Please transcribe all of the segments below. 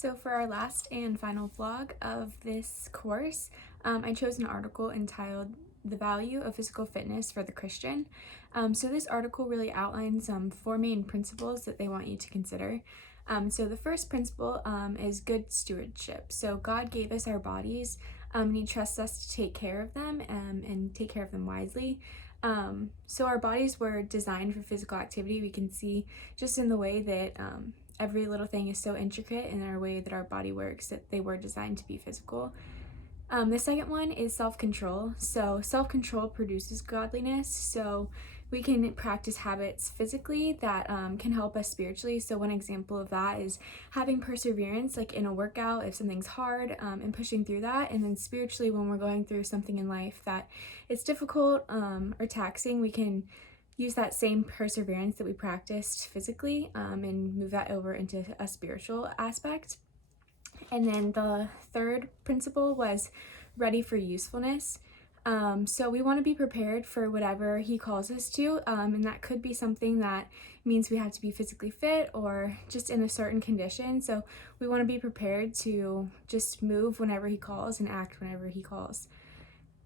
So for our last and final vlog of this course, I chose an article entitled "The Value of Physical Fitness for the Christian." So this article really outlines 4 main principles that they want you to consider. So the first principle is good stewardship. So God gave us our bodies, and He trusts us to take care of them and take care of them wisely. So our bodies were designed for physical activity. We can see just in the way that every little thing is so intricate in our way that our body works that they were designed to be physical. The second one is self-control. So self-control produces godliness. So we can practice habits physically that can help us spiritually. So one example of that is having perseverance, like in a workout, if something's hard, and pushing through that. And then spiritually, when we're going through something in life that it's difficult or taxing, we can use that same perseverance that we practiced physically and move that over into a spiritual aspect. And then the third principle was ready for usefulness. So we want to be prepared for whatever He calls us to, and that could be something that means we have to be physically fit or just in a certain condition. So we want to be prepared to just move whenever He calls and act whenever He calls.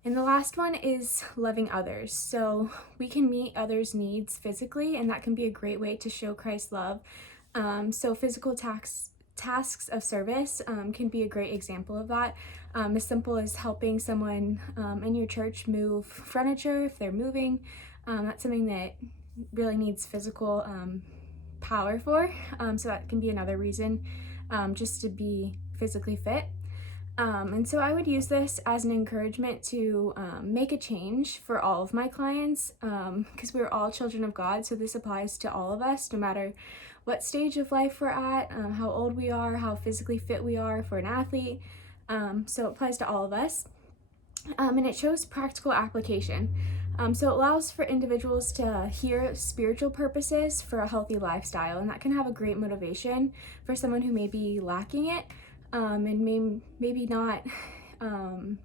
And the last one is loving others. So we can meet others' needs physically, and that can be a great way to show Christ's love. So physical tasks of service can be a great example of that. As simple as helping someone in your church move furniture if they're moving. That's something that really needs physical power for. So that can be another reason just to be physically fit. And so I would use this as an encouragement to make a change for all of my clients, because we're all children of God, so this applies to all of us, no matter what stage of life we're at, how old we are, how physically fit we are for an athlete. So it applies to all of us. And it shows practical application. So it allows for individuals to hear spiritual purposes for a healthy lifestyle, and that can have a great motivation for someone who may be lacking it. And maybe not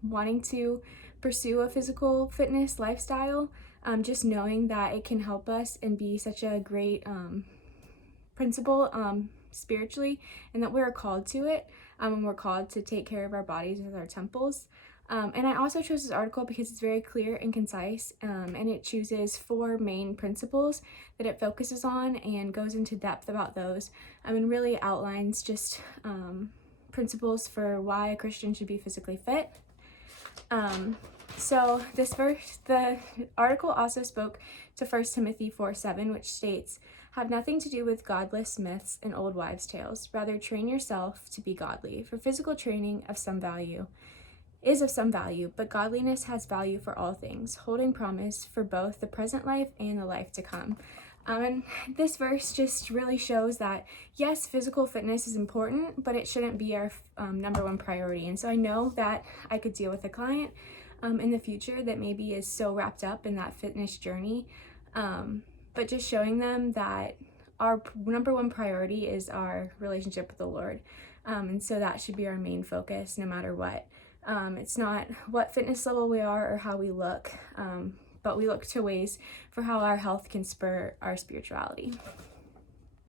wanting to pursue a physical fitness lifestyle, just knowing that it can help us and be such a great principle spiritually, and that we're called to it, and we're called to take care of our bodies as our temples. And I also chose this article because it's very clear and concise, and it chooses 4 main principles that it focuses on and goes into depth about those, and really outlines just principles for why a Christian should be physically fit. So the article also spoke to 1 Timothy 4:7, which states, "Have nothing to do with godless myths and old wives' tales. Rather, train yourself to be godly. For physical training is of some value, but godliness has value for all things, holding promise for both the present life and the life to come." And this verse just really shows that, yes, physical fitness is important, but it shouldn't be our number one priority. And so I know that I could deal with a client in the future that maybe is so wrapped up in that fitness journey, but just showing them that our number one priority is our relationship with the Lord. And so that should be our main focus no matter what. It's not what fitness level we are or how we look, but we look to ways for how our health can spur our spirituality.